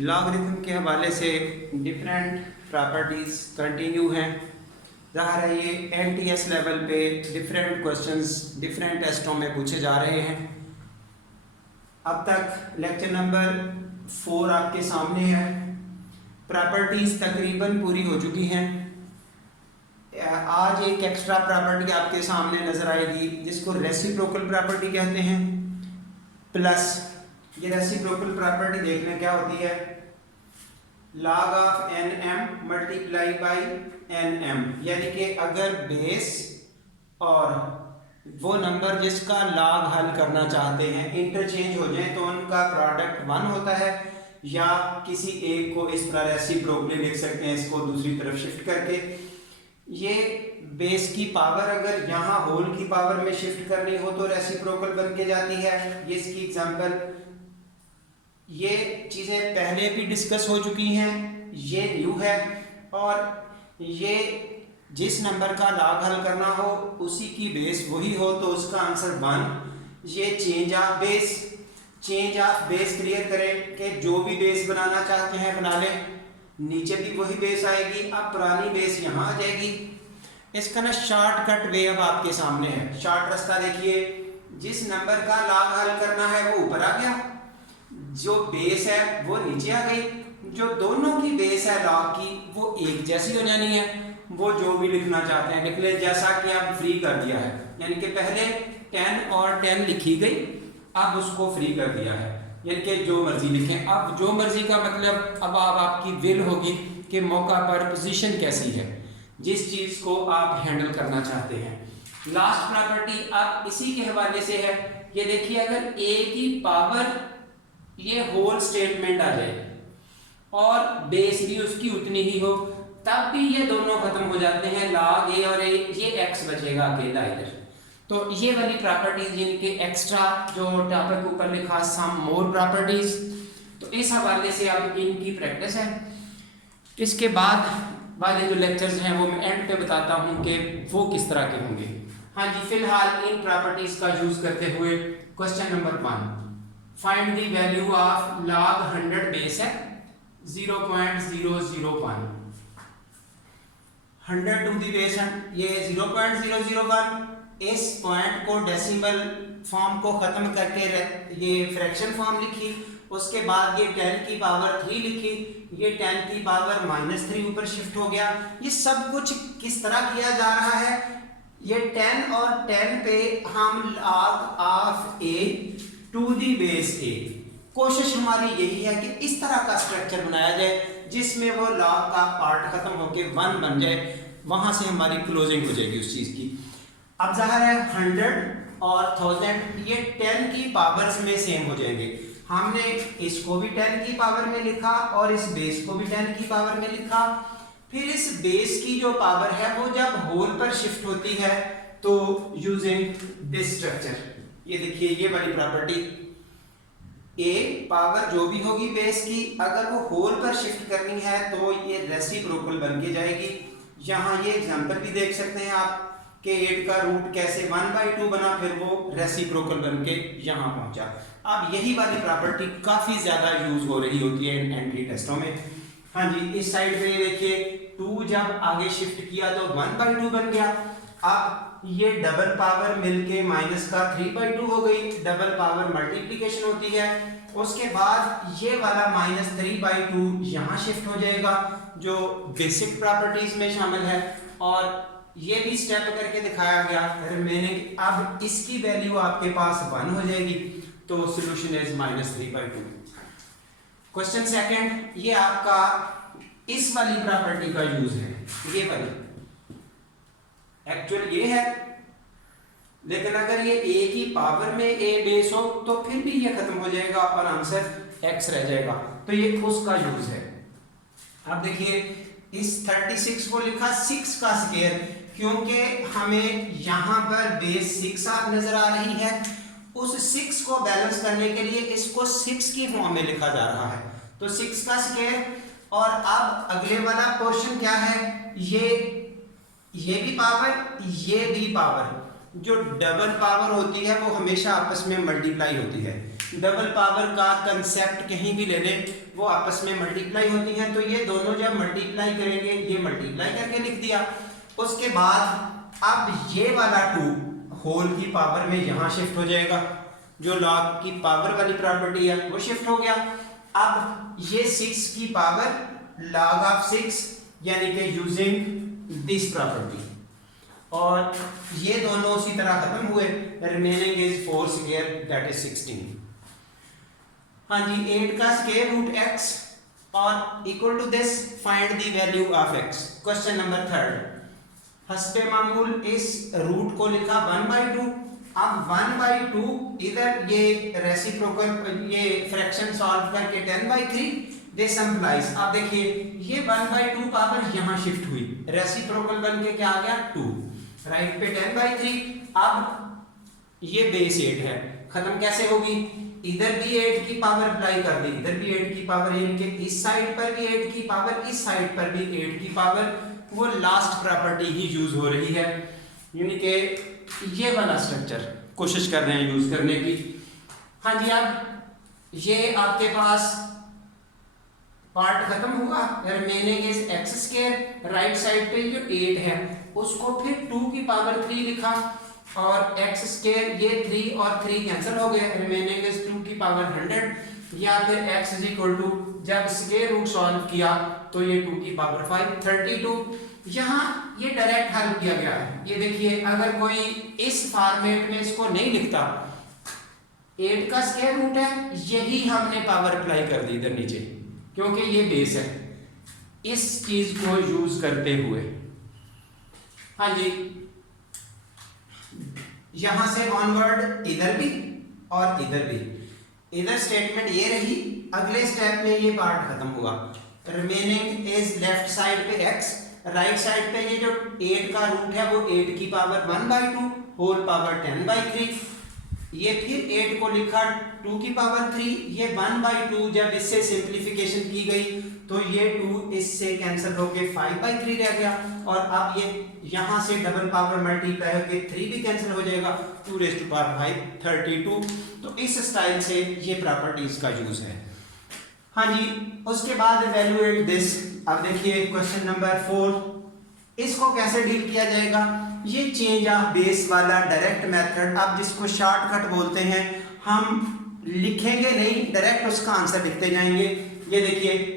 Logarithm के हवाले से डिफरेंट प्रॉपर्टीज़ कंटिन्यू हैं। ज़ाहिर है ये NTS लेवल पे डिफरेंट क्वेश्चंस डिफरेंट टेस्टों में पूछे जा रहे हैं। अब तक लेक्चर नंबर 4 आपके सामने है। प्रॉपर्टीज़ तकरीबन पूरी हो चुकी हैं। आज एक एक्स्ट्रा प्रॉपर्टी आपके सामने नज़र आएगी जिसको रेसिप्रोकल प्रॉपर्टी कहते हैं। प्लस ये रेसिप्रोकल प्रॉपर्टी देखने क्या होती है, log of NM multiply by NM, यानी कि अगर बेस और वो नंबर जिसका log हल करना चाहते हैं इंटरचेंज हो जाए तो उनका प्रोडक्ट 1 होता है, या किसी एक को इस तरह रेसिप्रोकली लिख सकते हैं, इसको दूसरी तरफ शिफ्ट करके। ये बेस की पावर अगर यहाँ होल की पावर में शिफ्ट करनी हो तो रेसिप्रोकल बन के जाती है। ये इसकी एग्जांपल, ये चीज़ें पहले भी डिस्कस हो चुकी हैं, ये न्यू है। और ये जिस नंबर का log हल करना हो उसी की बेस वही हो तो उसका आंसर 1। ये चेंज ऑफ बेस क्लियर करें कि जो भी बेस बनाना चाहते हैं बना लें, नीचे भी वही बेस आएगी। अब पुरानी बेस यहाँ आ जाएगी। इसका ना शॉर्टकट वे अब आपके सामने है। शॉर्ट रास्ता देखिए, जिस नंबर का log हल करना है वो ऊपर आ गया, जो बेस है वो नीचे आ गई, जो दोनों की बेस है log की वो एक जैसी हो जानी है। वो जो भी लिखना चाहते हैं लिख ले, जैसा कि अब फ्री कर दिया है, यानी कि पहले 10 और 10 लिखी गई, अब उसको फ्री कर दिया है, यानी कि जो मर्जी लिखें। अब जो मर्जी का मतलब अब आपकी विल होगी कि मौका पर पोजीशन कैसी है, जिस चीज़ को आप हैंडल करना चाहते हैं। लास्ट प्रॉपर्टी अब इसी के हवाले से है। ये देखिए, अगर a की पावर ये होल स्टेटमेंट आ जाए और बेस भी उसकी उतनी ही हो, तब भी ये दोनों खत्म हो जाते हैं। log a और a, ये x बचेगा अकेला इधर। तो ये वाली प्रॉपर्टीज जिनके एक्स्ट्रा जो टॉपिक ऊपर लिखा सम मोर प्रॉपर्टीज, तो इस हवाले से अब इनकी प्रैक्टिस है। इसके बाद वाले जो लेक्चर्स हैं वो मैं एंड पे बताता हूँ कि वो किस तरह के होंगे। हाँ जी, फिलहाल इन प्रॉपर्टीज का यूज करते हुए question number 1, find the value of log 100 base है 0.001, 100 टू द बेस है ये 0.001। इस पॉइंट को डेसिमल फॉर्म को खत्म करके ये फ्रैक्शन फॉर्म लिखी, उसके बाद ये 10 की पावर 3 लिखी, ये 10 की पावर -3 ऊपर शिफ्ट हो गया। ये सब कुछ किस तरह किया जा रहा है, ये 10 और 10 पे हम log of a to the base a, कोशिश हमारी यही है कि इस तरह का स्ट्रक्चर बनाया जाए जिसमें वो log का पार्ट खत्म होके 1 बन जाए, वहां से हमारी क्लोजिंग हो जाएगी उस चीज की। अब जाहिर है 100 और 1000 ये 10 की पावर्स में सेम हो जाएंगे। हमने इसको भी 10 की पावर में लिखा और इस बेस को भी 10 की पावर में लिखा। फिर इस बेस की जो पावर है वो जब होल पर शिफ्ट होती है तो यूजिंग दिस स्ट्रक्चर, ये देखिए ये वाली प्रॉपर्टी, a पावर जो भी होगी बेस की, अगर वो होल पर शिफ्ट करनी है तो ये रेसिप्रोकल बन के जाएगी। यहाँ ये एग्जांपल भी देख सकते हैं आप कि 8 का रूट कैसे 1/2 बना, फिर वो रेसिप्रोकल बन के यहाँ पहुंचा। अब यही वाली प्रॉपर्टी काफ़ी ज़्यादा यूज हो रही होती है एंट्री टेस्टों में। हाँ जी, इस साइड पे देखिए 2 जब आगे शिफ्ट किया तो 1/2 बन गया। अब ये डबल पावर मिलके माइनस का 3/2 हो गई, डबल पावर मल्टीप्लिकेशन होती है। उसके बाद ये वाला -3/2 यहाँ शिफ्ट हो जाएगा जो बेसिक प्रॉपर्टीज में शामिल है, और ये भी स्टेप करके दिखाया गया रिमेनिंग। अब इसकी वैल्यू आपके पास 1 हो जाएगी, तो सोल्यूशन इज -3/2। क्वेश्चन सेकंड, ये आपका इस वाली प्रॉपर्टी का यूज है, ये वाली एक्चुअल ये है, लेकिन अगर ये a की पावर में a बेस हो तो फिर भी ये खत्म हो जाएगा और आंसर x रह जाएगा, तो ये उसका यूज है। अब देखिए इस 36 को लिखा 6 का स्क्वायर, क्योंकि हमें यहाँ पर बेस 6 नजर आ रही है। उस 6 को बैलेंस करने के लिए इसको 6 की फॉर्म में लिखा जा रहा है, तो 6 का स्क्वायर। और अब अगले वाला पोर्शन क्या है, ये भी पावर ये भी पावर, जो डबल पावर होती है वो हमेशा आपस में मल्टीप्लाई होती है। डबल पावर का कंसेप्ट कहीं भी ले लें वो आपस में मल्टीप्लाई होती हैं, तो ये दोनों जब मल्टीप्लाई करेंगे, ये मल्टीप्लाई करके लिख दिया। उसके बाद अब ये वाला 2 होल की पावर में यहाँ शिफ्ट हो जाएगा, जो लॉग की पावर वाली प्रॉपर्टी है वो शिफ्ट हो गया। अब ये 6 की पावर log ऑफ 6 यानी कि यूजिंग दिस प्रॉपर्टी, और ये दोनों उसी तरह खत्म हुए। Remaining is 4 square that is 16। हाँ जी, 8 का स्क्वायर रूट x और equal to this find the value of x। Question number 3 हस्बे मामूल इस रूट को लिखा 1/2। अब 1/2 इधर ये रेसिप्रोकल ये फ्रैक्शन सॉल्व करके 10/3 दिस इंप्लाइज। अब देखिए ये 1/2 पावर यहाँ शिफ्ट हुई, रेसिप्रोकल बन के क्या आ गया 2, राइट पे 10/3। अब ये बेस 8 है, खत्म कैसे होगी, इधर भी 8 की पावर अप्लाई कर दी, इधर भी 8 की पावर, यानी कि इस साइड पर भी 8 की पावर, इस साइड पर भी 8 की पावर, वो लास्ट प्रॉपर्टी ही यूज हो रही है, यानी कि ये वाला स्ट्रक्चर कोशिश कर रहे हैं यूज करने की। हाँ जी, अब ये आपके पास पार्ट खत्म हुआ, remaining is x square. Right side पे जो 8 है उसको फिर 2 की पावर 3 लिखा, और x स्क्वायर ये 3 और 3 कैंसिल हो गए, रिमेनिंग इज 2 की पावर 100, या फिर x इज इक्वल टू जब स्क्वायर रूट सॉल्व किया तो ये 2 की पावर 5 32। यहाँ ये डायरेक्ट हल किया गया है। ये देखिए अगर कोई इस फॉर्मेट में इसको नहीं लिखता, 8 का स्क्वायर रूट है, यही हमने पावर अप्लाई कर दी इधर नीचे, क्योंकि ये बेस है, इस चीज को यूज करते हुए। हाँ जी, यहां से ऑनवर्ड इधर भी और इधर भी, इधर स्टेटमेंट ये रही, अगले स्टेप में ये पार्ट खत्म हुआ। रिमेनिंग इज लेफ्ट साइड पे x, राइट साइड पे ये जो 8 का रूट है वो 8 की पावर 1/2 होल पावर 10/3, ये फिर 8 को लिखा 2 की पावर 3, ये 1/2 जब इससे सिंप्लीफिकेशन की गई तो ये 2 इससे कैंसिल होके 5/3 रह गया, और अब ये यहाँ से डबल पावर मल्टीप्लाई होके 3 भी कैंसिल हो जाएगा, 2⁵ 32। तो इस स्टाइल से ये प्रॉपर्टीज का यूज है। हाँ जी, उसके बाद इवैल्यूएट दिस। अब देखिए क्वेश्चन नंबर 4, इसको कैसे डील किया जाएगा, ये चेंज ऑफ बेस वाला डायरेक्ट मेथड, अब जिसको शॉर्टकट बोलते हैं, हम लिखेंगे नहीं, डायरेक्ट उसका आंसर लिखते जाएंगे। ये देखिए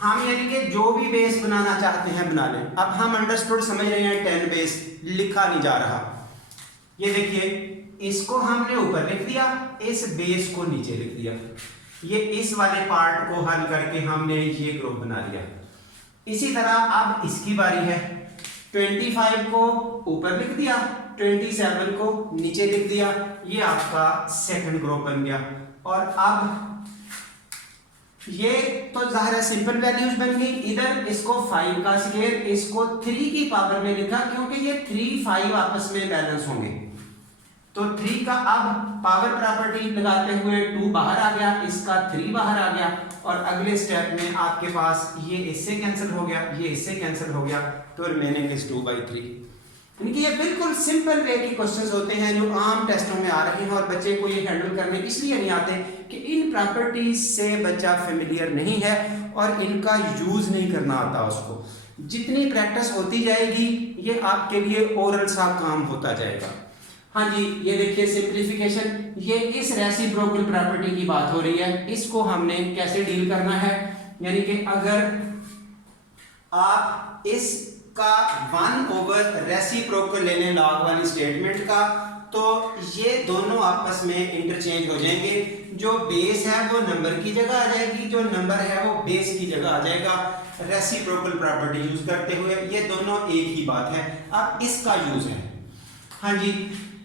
हम यानी कि जो भी बेस बनाना चाहते हैं बना लें। अब हम अंडरस्टूड समझ रहे हैं 10 बेस, लिखा नहीं जा रहा। ये देखिए इसको हमने ऊपर लिख दिया, इस बेस को नीचे लिख दिया, ये इस वाले पार्ट को हल करके हमने ये ग्रुप बना लिया। इसी तरह अब इसकी बारी है, 25 को ऊपर लिख दिया, 27 को नीचे लिख दिया, ये आपका सेकंड ग्रुप बन गया। और अब ये तो जाहिर है सिंपल वैल्यूज बन गई, इधर इसको 5 का स्क्वायर, इसको 3 की पावर में लिखा, क्योंकि ये 3 5 आपस में बैलेंस होंगे, तो 3 का अब पावर प्रॉपर्टी लगाते हुए 2 बाहर आ गया, इसका 3 बाहर आ गया, और अगले स्टेप में आपके पास ये इससे कैंसिल हो गया, ये इससे कैंसिल हो गया, तो रिमेनिंग इज 2/3। यानी कि ये बिल्कुल सिंपल वे के क्वेश्चंस होते हैं जो आम टेस्टों में आ रहे हैं, और बच्चे को ये हैंडल करने इसलिए नहीं आते कि इन प्रॉपर्टीज से बच्चा फेमिलियर नहीं है और इनका यूज नहीं करना आता उसको। जितनी प्रैक्टिस होती जाएगी ये आपके लिए ओरल सा काम होता जाएगा। हाँ जी, ये देखिए सिंप्लीफिकेशन, ये इस रेसिप्रोकल प्रॉपर्टी की बात हो रही है, इसको हमने कैसे डील करना है। यानी कि अगर आप इसका 1 रेसिप्रोकल ले लें लॉग वाली स्टेटमेंट का, तो ये दोनों आपस में इंटरचेंज हो जाएंगे, जो बेस है वो नंबर की जगह आ जाएगी, जो नंबर है वो बेस की जगह आ जाएगा, रेसिप्रोकल प्रॉपर्टी यूज करते हुए। ये दोनों एक ही बात है, अब इसका यूज है। हाँ जी,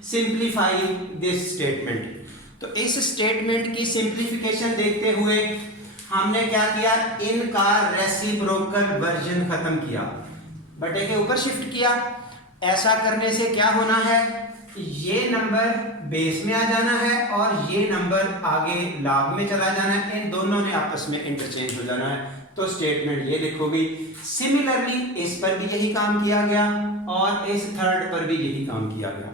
सिंप्लीफाई दिस स्टेटमेंट। तो इस स्टेटमेंट की सिंप्लीफिकेशन देखते हुए हमने क्या किया, इनका रेसिप्रोकल वर्जन खत्म किया, बटे के ऊपर शिफ्ट किया। ऐसा करने से क्या होना है, ये नंबर बेस में आ जाना है और ये नंबर आगे लॉग में चला जाना है, इन दोनों ने आपस में इंटरचेंज हो जाना है। तो स्टेटमेंट ये लिखोगी। सिमिलरली इस पर भी यही काम किया गया और इस थर्ड पर भी यही काम किया गया।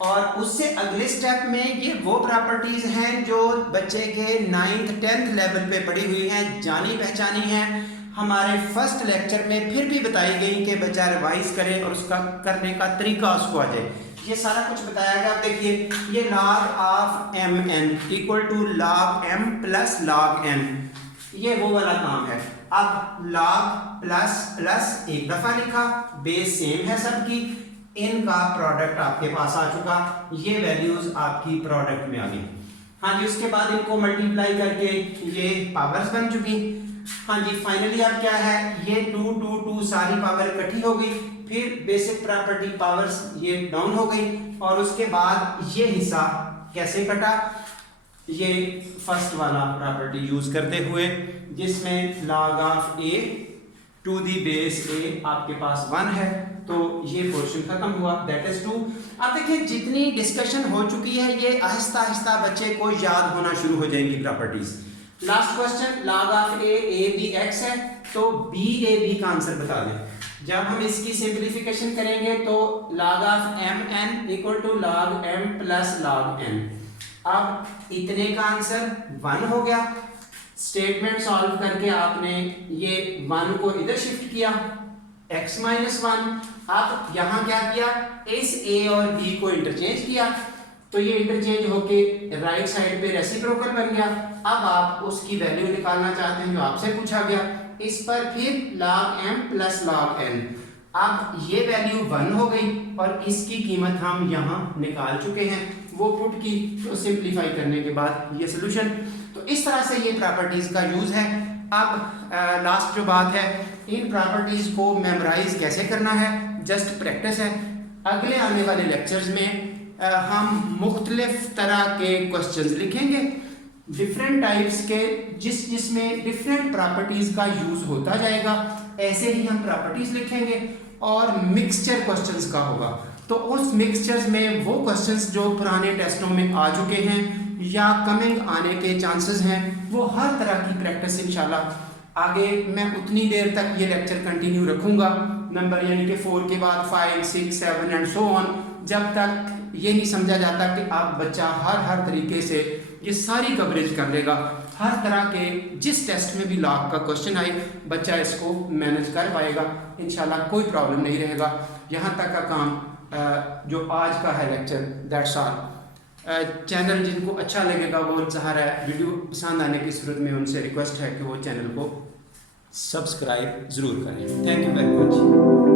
और उससे अगले स्टेप में ये वो प्रॉपर्टीज हैं जो बच्चे के 9th 10th लेवल पे पड़ी हुई हैं, जानी पहचानी हैं, हमारे फर्स्ट लेक्चर में फिर भी बताई गई कि बच्चा रिवाइज करे और उसका करने का तरीका उसको आ जाए। ये सारा कुछ बताया गया। आप देखिए ये log of M N equal to log m plus log n, ये वो वाला काम है। अब log प्लस प्लस एक दफा लिखा, बेस सेम है सबकी, इनका प्रोडक्ट आपके पास आ चुका, ये वैल्यूज आपकी प्रोडक्ट में आ गई। हाँ जी, उसके बाद इनको मल्टीप्लाई करके ये पावर्स बन चुकी। हाँ जी, फाइनली अब क्या है, ये 2 2 2 सारी पावर इकट्ठी हो गई, फिर बेसिक प्रॉपर्टी पावर्स ये डाउन हो गई, और उसके बाद ये हिस्सा कैसे कटा, ये फर्स्ट वाला प्रॉपर्टी यूज करते हुए जिसमें log of a to the base a आपके पास 1 है, तो ये पोर्शन खत्म हुआ, दैट इज 2। अब देखिए जितनी डिस्कशन हो चुकी है ये आहिस्ता आहिस्ता बच्चे को याद होना शुरू हो जाएंगी properties. Last question, log of a b x है, तो b a b का आंसर बता दें। जब हम इसकी सिंपलीफिकेशन करेंगे तो log of m n equal to log m plus log n। अब इतने का आंसर 1 हो गया। स्टेटमेंट सॉल्व करके आपने ये 1 को इधर शिफ्ट किया, x माइनस 1। अब यहाँ क्या किया, इस a और b को इंटरचेंज किया, तो ये इंटरचेंज होके राइट साइड पे रेसिप्रोकल बन गया। अब आप उसकी वैल्यू निकालना चाहते हैं जो आपसे पूछा गया, इस पर फिर log m plus log n। अब ये वैल्यू 1 हो गई और इसकी कीमत हम यहाँ निकाल चुके हैं, वो पुट की, तो सिंप्लीफाई करने के बाद ये सोल्यूशन। तो इस तरह से ये प्रॉपर्टीज का यूज है। अब लास्ट जो बात है, इन प्रॉपर्टीज को मेमोराइज कैसे करना है, जस्ट प्रैक्टिस है। अगले आने वाले लेक्चर्स में हम मुख्तलिफ तरह के क्वेश्चंस लिखेंगे, डिफरेंट टाइप्स के, जिसमें डिफरेंट प्रॉपर्टीज का यूज होता जाएगा। ऐसे ही हम प्रॉपर्टीज लिखेंगे और मिक्सचर क्वेश्चंस का होगा, तो उस मिक्सचर्स में वो क्वेश्चंस जो पुराने टेस्टों में आ चुके हैं या कमिंग आने के चांसेस हैं, वो हर तरह की प्रैक्टिस इंशाल्लाह आगे मैं उतनी देर तक ये लेक्चर कंटिन्यू रखूंगा, नंबर यानी कि 4 के बाद 5 6 7 एंड सो ऑन, जब तक ये नहीं समझा जाता कि आप बच्चा हर तरीके से ये सारी कवरेज कर लेगा। हर तरह के जिस टेस्ट में भी लॉग का क्वेश्चन आए बच्चा इसको मैनेज कर पाएगा, इंशाल्लाह कोई प्रॉब्लम नहीं रहेगा। यहाँ तक का काम जो आज का है लेक्चर, दैट्स ऑल। चैनल जिनको अच्छा लगेगा वो ज़ाहिर है, वीडियो पसंद आने की सूरत में उनसे रिक्वेस्ट है कि वो चैनल को सब्सक्राइब ज़रूर करें। Thank you very much.